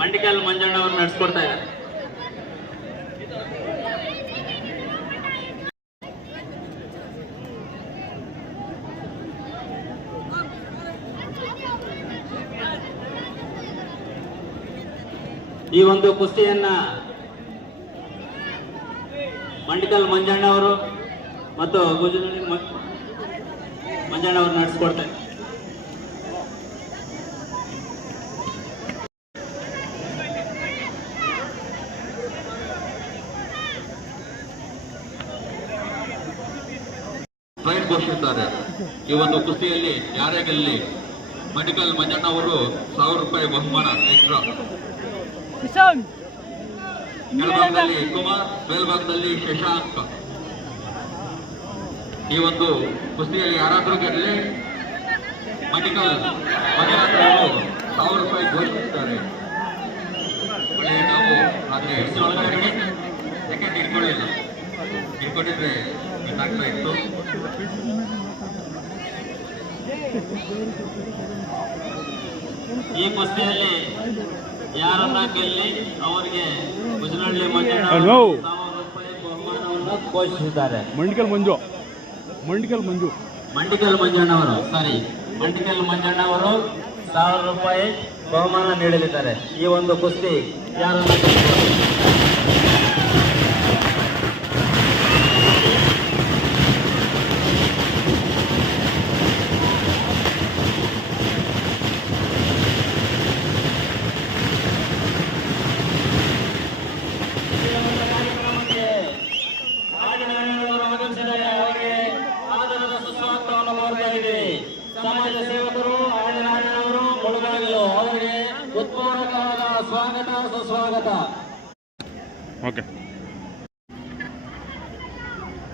ಮಂಡಿಕಲ್ ಮಂಜಣ್ಣ ಅವರು ನಡೆಸ್ಕೊಡ್ತಾ ಇದ್ದಾರೆ. ಈ ಒಂದು ಕುಸ್ತಿಯನ್ನ ಮಂಡಿಕಲ್ ಮಂಜಣ್ಣ ಅವರು ಮತ್ತು ಗುಜರಾತ್ ಮಂಜಣ್ಣ ಅವರು ನಡೆಸ್ಕೊಡ್ತಾರೆ ಘೋಷಿಸಿದ್ದಾರೆ ಈ ಒಂದು ಕುಸ್ತಿಯಲ್ಲಿ ಯಾರೇ ಗೆಲ್ಲಿ ಮೆಡಿಕಲ್ ಮಂಜಣ್ಣ ಅವರು ಸಾವಿರ ರೂಪಾಯಿ ಬಹುಮಾನ ಎಕ್ಸ್ಟ್ರಾ. ಕೆಳಭಾಗದಲ್ಲಿ ಕುಮಾರ್ ಮೇಲ್ಭಾಗದಲ್ಲಿ ಶಶಾಂಕ್. ಈ ಒಂದು ಕುಸ್ತಿಯಲ್ಲಿ ಯಾರಾದರೂ ಗೆಲ್ಲಿ ಮೆಡಿಕಲ್ ಮಂಜಣ್ಣ ಅವರು ಸಾವಿರ ರೂಪಾಯಿ ನಾವು ಆದ್ರೆ ಯಾಕೆ? ಇಟ್ಕೊಳ್ಳಿಲ್ಲ ಇಟ್ಕೊಂಡಿದ್ರೆ ಇತ್ತು ಈ ಕುಸ್ತಿಯಲ್ಲಿ ಯಾರನ್ನ ಗೆಲ್ಲಿ ಅವರಿಗೆ. ಸಾವಿರ ರೂಪಾಯಿ ಬಹುಮಾನವನ್ನು ಘೋಷಿಸಿದ್ದಾರೆ. ಮಂಡಿಕಲ್ ಮಂಜು. ಮಂಡಿಕಲ್ ಮಂಜು. ಮಂಡಿಕಲ್ ಮಂಜಣ್ಣವರು ಸಾರಿ ಮಂಡಿಕಲ್ ಮಂಜಣ್ಣ ಅವರು ಸಾವಿರ ರೂಪಾಯಿ ಬಹುಮಾನ ನೀಡಲಿದ್ದಾರೆ. ಈ ಒಂದು ಕುಸ್ತಿ ಯಾರನ್ನ ಸುಸ್ವಾಗತವನ್ನು ಕೋರ್ತಾ ಇದ್ದೀವಿ ಸಮಾಜ ಸೇವಕರು ಆದಿನಾರಾಯಣವರು ಮುಳುಗಾಗಲು ಅವರಿಗೆ ಉತ್ಪೂರ್ವಕವಾದ ಸ್ವಾಗತ ಸುಸ್ವಾಗತ. ಓಕೆ